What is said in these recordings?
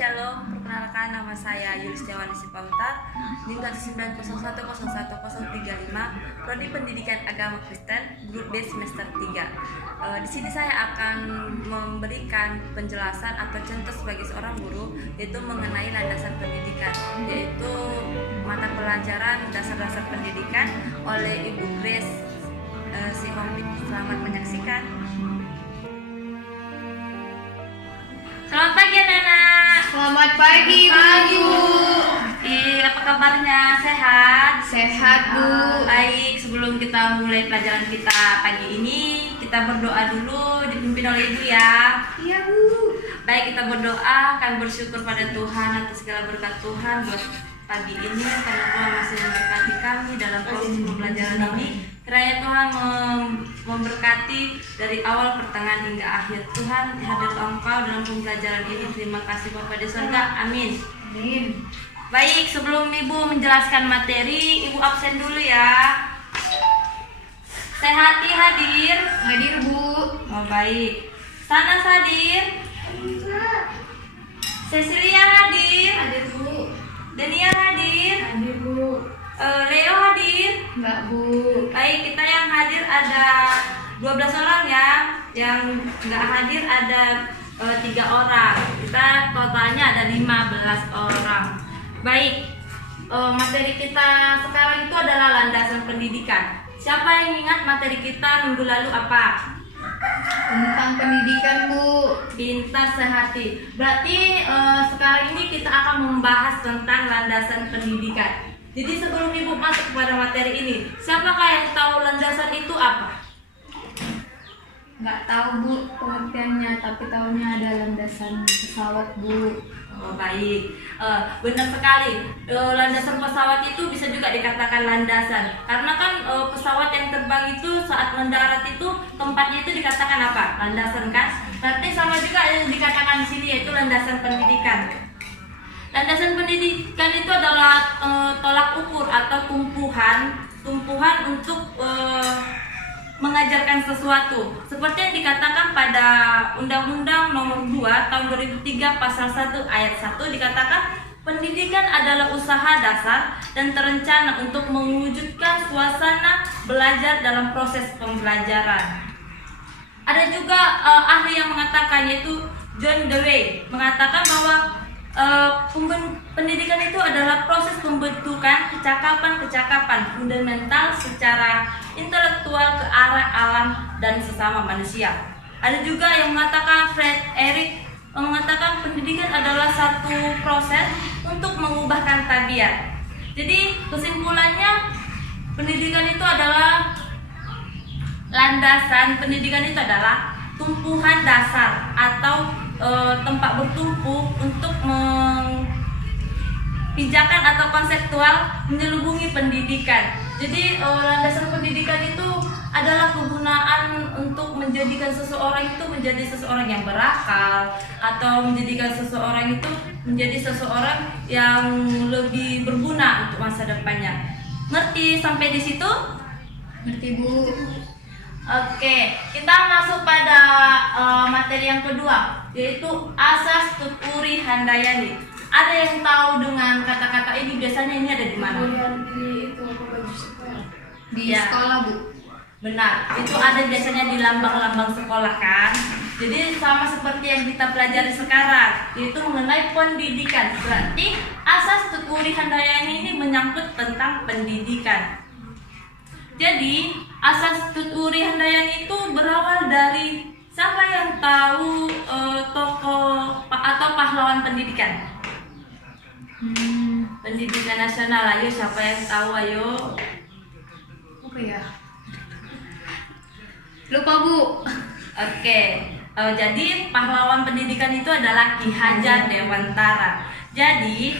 Shalom, perkenalkan nama saya Yulistiawani Sipauta, NIM 901010135, Prodi Pendidikan Agama Kristen, Grup B semester 3. Di sini saya akan memberikan penjelasan atau contoh sebagai seorang guru, yaitu mengenai landasan pendidikan, yaitu mata pelajaran dasar-dasar pendidikan oleh Ibu Grace Sihombing. Selamat menyaksikan. Selamat pagi anak-anak. Selamat pagi, Bu. Apa kabarnya? Sehat? Sehat, Bu. Baik, sebelum kita mulai pelajaran kita pagi ini, kita berdoa dulu dipimpin oleh Ibu ya. Iya, Bu. Baik, kita berdoa, kami bersyukur pada Tuhan atas segala berkat Tuhan buat pagi ini, karena Tuhan masih memberkati kami dalam proses pembelajaran ini. Kiranya Tuhan memberkati dari awal, pertengahan hingga akhir. Tuhan, hadir Engkau dalam pembelajaran ini. Terima kasih Bapa di surga. Amin. Amin. Baik, sebelum Ibu menjelaskan materi, Ibu absen dulu ya. Sehati hadir. Hadir, Bu. Oh, baik. Sana hadir. Cecilia hadir. Hadir, Bu. Dania hadir. Hadir, Bu. Leo hadir. Enggak, Bu. Baik, kita yang hadir ada 12 orang ya. Yang nggak hadir ada 3 orang. Kita totalnya ada 15 orang. Baik, materi kita sekarang itu adalah landasan pendidikan. Siapa yang ingat materi kita minggu lalu apa? Tentang pendidikan, Bu. Pintar sehati. Berarti sekarang ini kita akan membahas tentang landasan pendidikan. Jadi sebelum Ibu masuk kepada materi ini, siapakah yang tahu landasan itu apa? Enggak tahu, Bu, pengertiannya, tapi tahunya ada landasan pesawat, Bu. Oh, baik, benar sekali. Landasan pesawat itu bisa juga dikatakan landasan, karena kan pesawat yang terbang itu saat mendarat itu tempatnya itu dikatakan apa? Landasan kan? Berarti sama juga yang dikatakan di sini, yaitu landasan pendidikan. Landasan pendidikan itu adalah tolak ukur atau tumpuhan untuk mengajarkan sesuatu. Seperti yang dikatakan pada Undang-Undang Nomor 2 Tahun 2003 Pasal 1 Ayat 1 dikatakan pendidikan adalah usaha dasar dan terencana untuk mewujudkan suasana belajar dalam proses pembelajaran. Ada juga ahli yang mengatakan, yaitu John Dewey, mengatakan bahwa pendidikan itu adalah proses pembentukan kecakapan-kecakapan fundamental secara intelektual ke arah alam dan sesama manusia. Ada juga yang mengatakan, Fred Eric mengatakan pendidikan adalah satu proses untuk mengubahkan tabiat. Jadi kesimpulannya, pendidikan itu adalah landasan, pendidikan itu adalah tumpuhan dasar atau tempat bertumpu untuk pijakan atau konseptual menyelubungi pendidikan. Jadi landasan pendidikan itu adalah kegunaan untuk menjadikan seseorang itu menjadi seseorang yang berakal, atau menjadikan seseorang itu menjadi seseorang yang lebih berguna untuk masa depannya. Ngerti sampai di situ? Ngerti, Bu. Oke, kita masuk pada materi yang kedua, yaitu asas tuturi handayani. Ada yang tahu dengan kata-kata ini? Biasanya ini ada di mana? Di Ya. sekolah, Bu. Benar, itu ada biasanya di lambang-lambang sekolah kan. Jadi sama seperti yang kita pelajari sekarang, yaitu mengenai pendidikan. Berarti asas tuturi handayani ini menyangkut tentang pendidikan. Jadi asas tuturi handayani itu berawal dari, siapa yang tahu tokoh atau pahlawan pendidikan? Pendidikan nasional, ayo siapa yang tahu, ayo. Apa ya? Lupa, Bu. Oke, jadi pahlawan pendidikan itu adalah Ki Hajar Dewantara. Jadi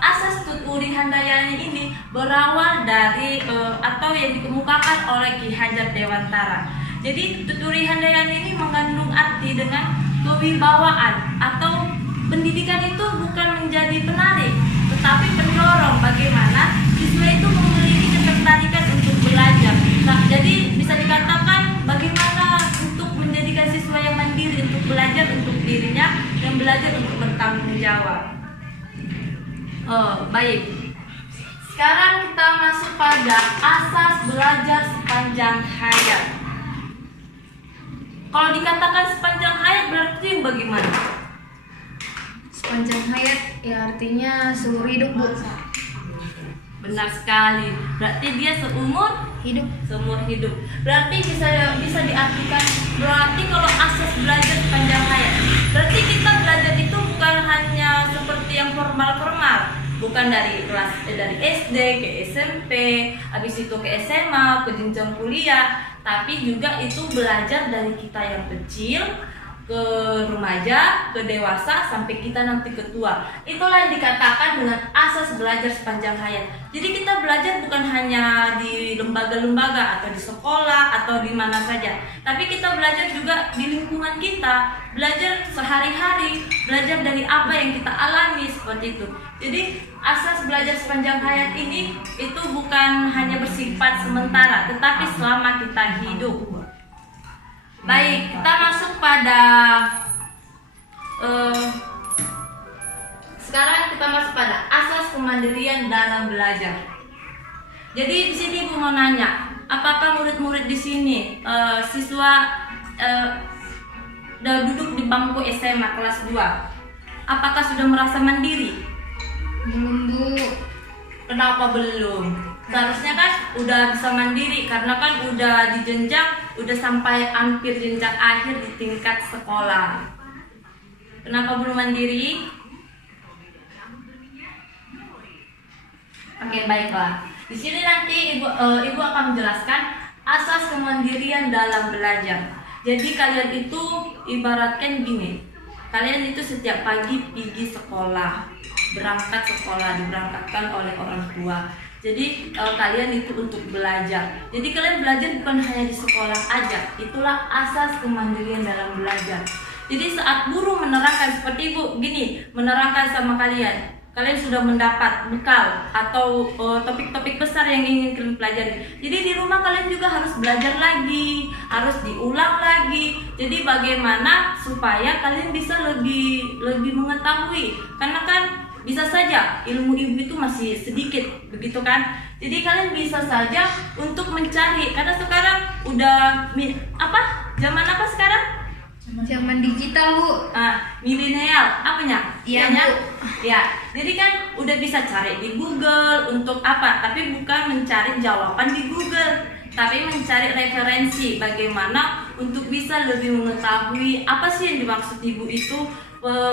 asas tuturi handayani ini berawal dari atau yang dikemukakan oleh Ki Hajar Dewantara. Jadi tuturi handayani ini mengandung arti dengan kewibawaan, atau pendidikan itu bukan menjadi penarik, tetapi pendorong bagaimana siswa itu memiliki ketertarikan untuk belajar. Nah, jadi bisa dikatakan bagaimana untuk menjadikan siswa yang mandiri untuk belajar untuk dirinya dan belajar untuk bertanggung jawab. Baik. Sekarang kita masuk pada asas belajar sepanjang hayat. Kalau dikatakan sepanjang hayat berarti bagaimana? Sepanjang hayat ya artinya seumur hidup, Bu. Benar sekali. Berarti dia seumur Hidup. hidup. Berarti bisa diartikan, berarti kalau asas belajar sepanjang hayat, berarti kita belajar itu bukan hanya seperti yang formal, bukan dari SD ke SMP, habis itu ke SMA, ke jenjang kuliah, tapi juga itu belajar dari kita yang kecil ke remaja, ke dewasa, sampai kita nanti ke tua. Itulah yang dikatakan dengan asas belajar sepanjang hayat. Jadi kita belajar bukan hanya di lembaga-lembaga atau di sekolah atau di mana saja, tapi kita belajar juga di lingkungan kita, belajar sehari-hari, belajar dari apa yang kita alami, seperti itu. Jadi asas belajar sepanjang hayat ini itu bukan hanya bersifat sementara, tetapi selama kita hidup. Baik, kita masuk pada sekarang kita masuk pada asas kemandirian dalam belajar. Jadi di sini Ibu mau nanya, apakah murid-murid di sini siswa duduk di bangku SMA kelas 2, apakah sudah merasa mandiri? Belum, Bu. Kenapa belum? Seharusnya kan udah bisa mandiri, karena kan udah di jenjang, udah sampai hampir jenjang akhir di tingkat sekolah. Kenapa belum mandiri? Oke, baiklah. Di sini nanti ibu akan menjelaskan asas kemandirian dalam belajar. Jadi kalian itu ibaratkan gini, kalian itu setiap pagi pergi sekolah, berangkat sekolah, diberangkatkan oleh orang tua. Jadi kalian itu untuk belajar. Jadi kalian belajar bukan hanya di sekolah aja. Itulah asas kemandirian dalam belajar. Jadi saat guru menerangkan seperti Ibu gini, menerangkan sama kalian, kalian sudah mendapat bekal atau topik-topik besar yang ingin kalian pelajari. Jadi di rumah kalian juga harus belajar lagi, harus diulang lagi. Jadi bagaimana supaya kalian bisa lebih mengetahui, karena kan bisa saja ilmu ibu itu masih sedikit, begitu kan? Jadi kalian bisa saja untuk mencari, karena sekarang udah zaman apa sekarang? Zaman digital, Bu. Milenial, apanya? Iya, Bu. Ya, jadi kan udah bisa cari di Google untuk apa? Tapi bukan mencari jawaban di Google, tapi mencari referensi bagaimana untuk bisa lebih mengetahui apa sih yang dimaksud ibu itu,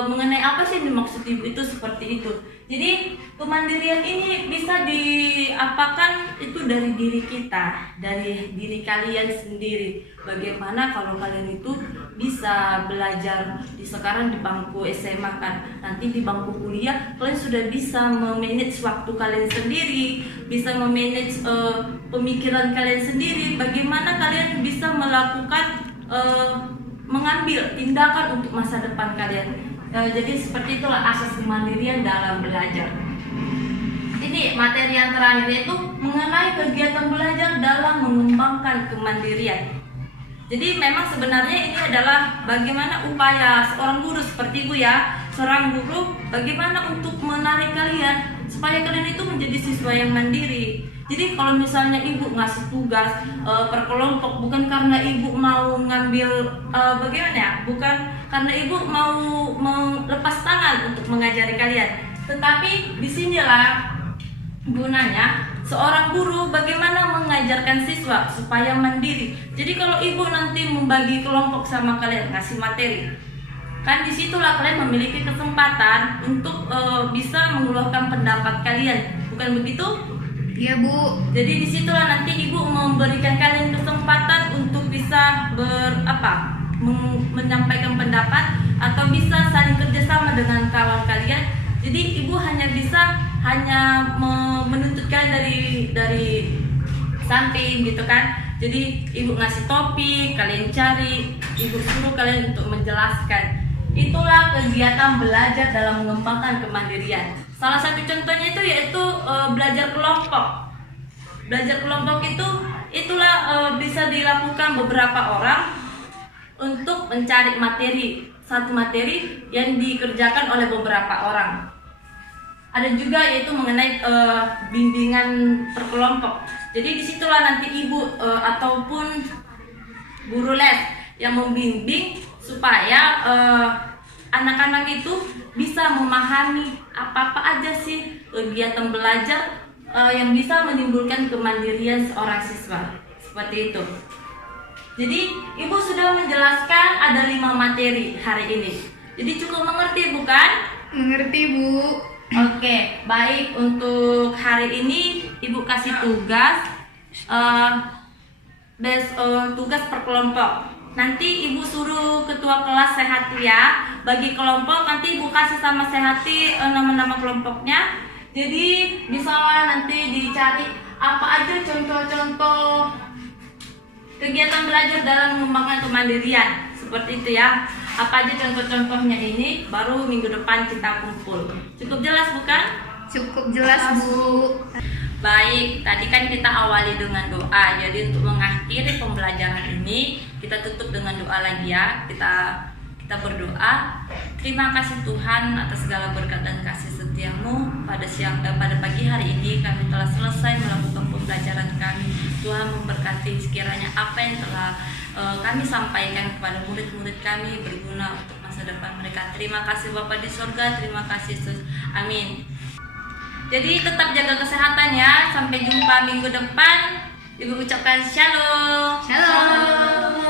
mengenai apa sih yang dimaksud ibu itu, seperti itu. Jadi kemandirian ini bisa diapakan itu dari diri kita, dari diri kalian sendiri. Bagaimana kalau kalian itu bisa belajar sekarang di bangku SMA kan, nanti di bangku kuliah kalian sudah bisa memanage waktu kalian sendiri, bisa memanage pemikiran kalian sendiri. Bagaimana kalian bisa melakukan mengambil tindakan untuk masa depan kalian. Jadi seperti itulah asas kemandirian dalam belajar. Ini materi yang terakhir yaitu mengenai kegiatan belajar dalam mengembangkan kemandirian. Jadi memang sebenarnya ini adalah bagaimana upaya seorang guru seperti Ibu ya, seorang guru bagaimana untuk menarik kalian supaya kalian itu menjadi siswa yang mandiri. Jadi kalau misalnya ibu ngasih tugas per kelompok, bukan karena ibu mau ngambil bagaimana ya, bukan karena ibu mau lepas tangan untuk mengajari kalian, tetapi disinilah gunanya seorang guru bagaimana mengajarkan siswa supaya mandiri. Jadi kalau ibu nanti membagi kelompok sama kalian, ngasih materi, kan disitulah kalian memiliki kesempatan untuk bisa mengeluarkan pendapat kalian, bukan begitu? Iya, Bu. Jadi disitulah nanti ibu memberikan kalian kesempatan untuk bisa menyampaikan pendapat atau bisa saling kerjasama dengan kawan kalian. Jadi ibu hanya bisa menuntut kalian dari samping gitu kan. Jadi ibu ngasih topik, kalian cari, ibu suruh kalian untuk menjelaskan. Itulah kegiatan belajar dalam mengembangkan kemandirian. Salah satu contohnya itu yaitu belajar kelompok. Belajar kelompok itulah bisa dilakukan beberapa orang untuk mencari satu materi yang dikerjakan oleh beberapa orang. Ada juga yaitu mengenai bimbingan perkelompok. Jadi disitulah nanti ibu ataupun guru les yang membimbing supaya anak-anak itu bisa memahami apa-apa aja sih kegiatan belajar yang bisa menimbulkan kemandirian seorang siswa. Seperti itu. Jadi ibu sudah menjelaskan ada 5 materi hari ini. Jadi cukup mengerti bukan? Mengerti, Bu. Oke, baik. Untuk hari ini ibu kasih tugas tugas per kelompok. Nanti ibu suruh ketua kelas Sehati ya. Bagi kelompok nanti ibu kasih sama Sehati nama-nama kelompoknya. Jadi bisa nanti dicari apa aja contoh-contoh kegiatan belajar dalam mengembangkan kemandirian. Seperti itu ya. Apa aja contoh-contohnya ini, baru minggu depan kita kumpul. Cukup jelas bukan? Cukup jelas, Bu. Baik, tadi kan kita awali dengan doa. Jadi untuk mengakhiri pembelajaran ini, kita tutup dengan doa lagi ya. Kita berdoa. Terima kasih Tuhan atas segala berkat dan kasih setiamu. Pada pagi hari ini kami telah selesai melakukan pembelajaran kami. Tuhan memberkati sekiranya apa yang telah kami sampaikan kepada murid-murid kami berguna untuk masa depan mereka. Terima kasih Bapa di surga, terima kasih Yesus. Amin. Jadi tetap jaga kesehatan ya. Sampai jumpa minggu depan. Ibu ucapkan shalom. Shalom.